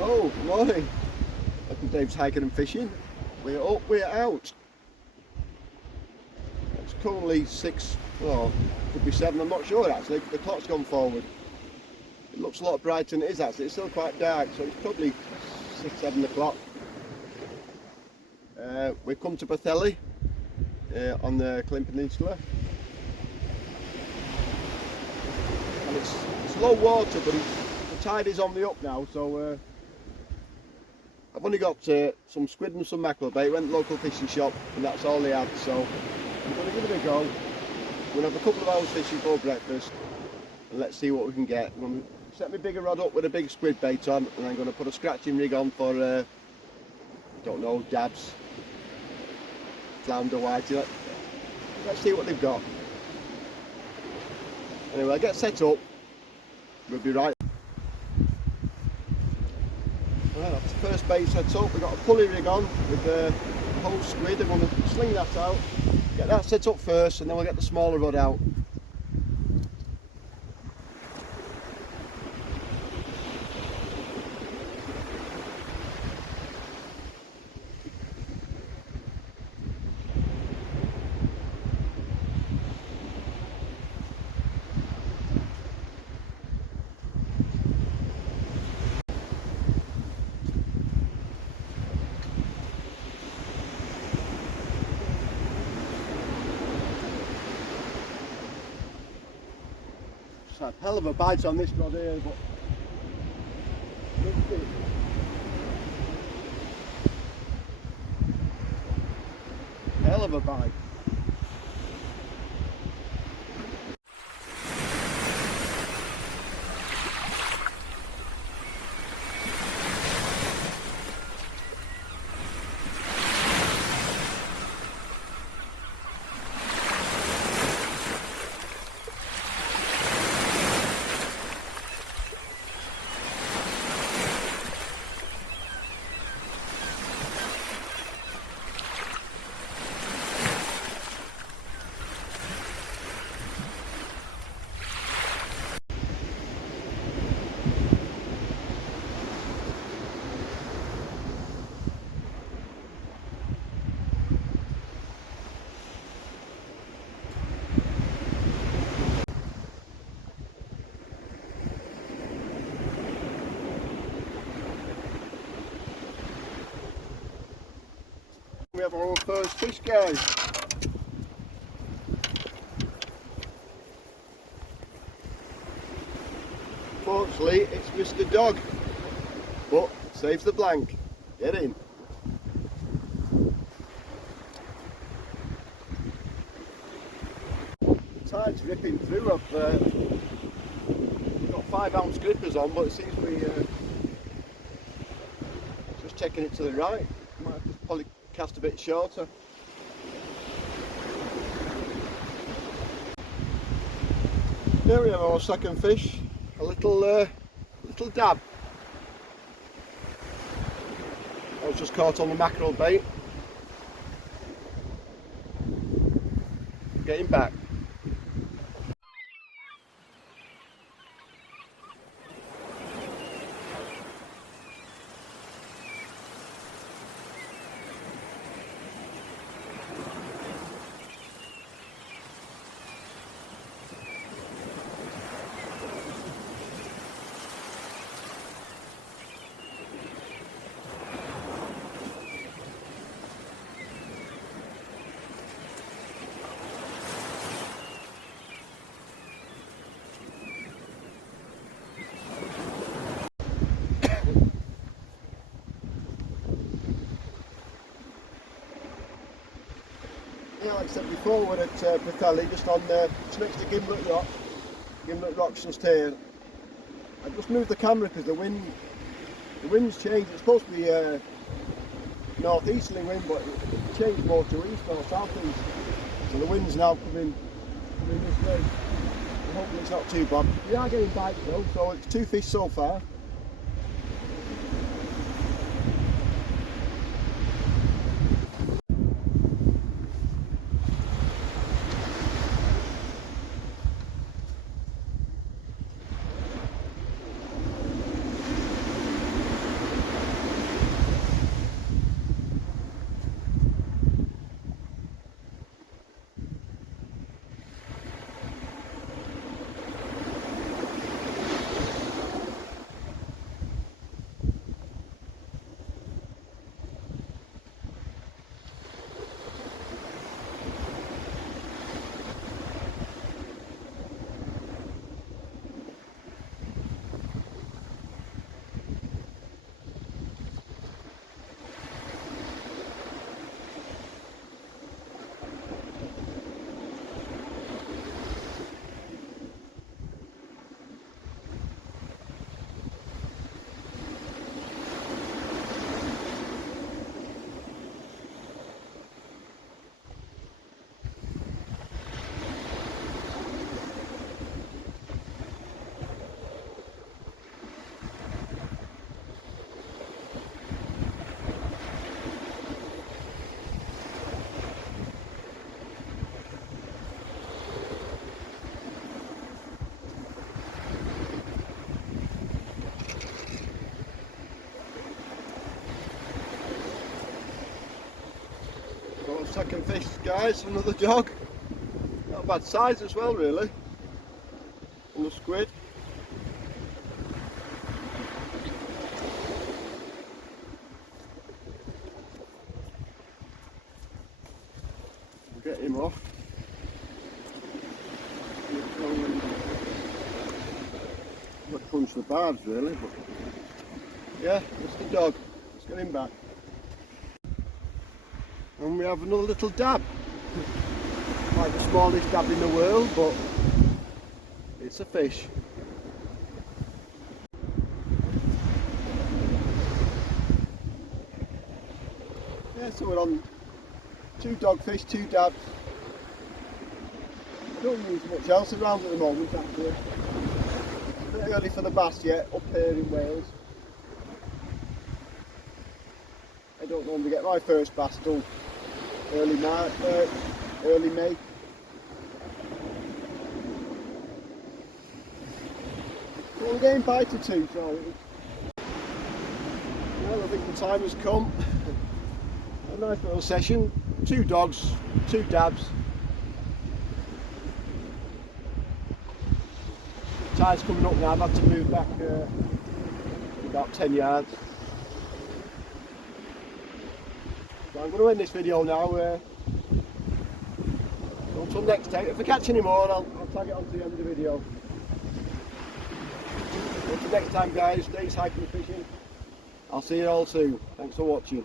Oh, good morning. Welcome Dave's Hiking and Fishing. We're up, we're out. It's currently 6, well, could be 7, I'm not sure actually, the clock's gone forward. It looks a lot brighter than it is actually, it's still quite dark, so it's probably 6, 7 o'clock. We've come to pwllheli on the Peninsula. And it's low water, but the tide is on the up now, so I've only got some squid and some mackerel bait. Went to the local fishing shop and that's all they had, so I'm going to give it a go. We'll have a couple of hours fishing for breakfast and let's see what we can get. I'm going to set my bigger rod up with a big squid bait on, and I'm going to put a scratching rig on for, I don't know, dabs, flounder, whitey. Let's see what they've got. Anyway, I'll get set up, we'll be right. Right, that's the first bait set up. We've got a pulley rig on with the whole squid. I'm going to sling that out, get that set up first, and then we'll get the smaller rod out. Had a hell of a bite on this rod here, but hell of a bite. We have our first fish, guys. Fortunately, it's Mr. Dog, but saves the blank. Get in. The tide's ripping through. I've got 5-ounce grippers on, but it seems to be just checking it to the right. Might have to probably cast a bit shorter. Here we have our second fish, a little dab. I was just caught on the mackerel bait. Getting back. Yeah, like I said before, we're at pwllheli, just on just next to Gimblet Rocks just here. I just moved the camera because the wind's changed. It's supposed to be northeasterly wind, but it changed more to east or southeast. So the wind's now coming this way. And hopefully it's not too bad. We are getting bites though, so it's 2 fish so far. second fish, guys, another dog. Not a bad size as well, really. On the squid. We'll get him off. Not punch the barbs really, but yeah, it's the dog. Let's get him back. And we have another little dab. Like the smallest dab in the world, but it's a fish. Yeah, so we're on 2 dogfish, 2 dabs. Don't use much else around at the moment actually. A bit early for the bass yet, up here in Wales. I don't normally get my first bass till early May. Well, we're getting by to 2, so well, I think the time has come. A nice little session, 2 dogs, 2 dabs. The tide's coming up now, I've had to move back about 10 yards. So I'm going to end this video now. Until next time, if I catch any more, I'll tag it on to the end of the video. Until next time guys, stay hiking and fishing. I'll see you all soon. Thanks for watching.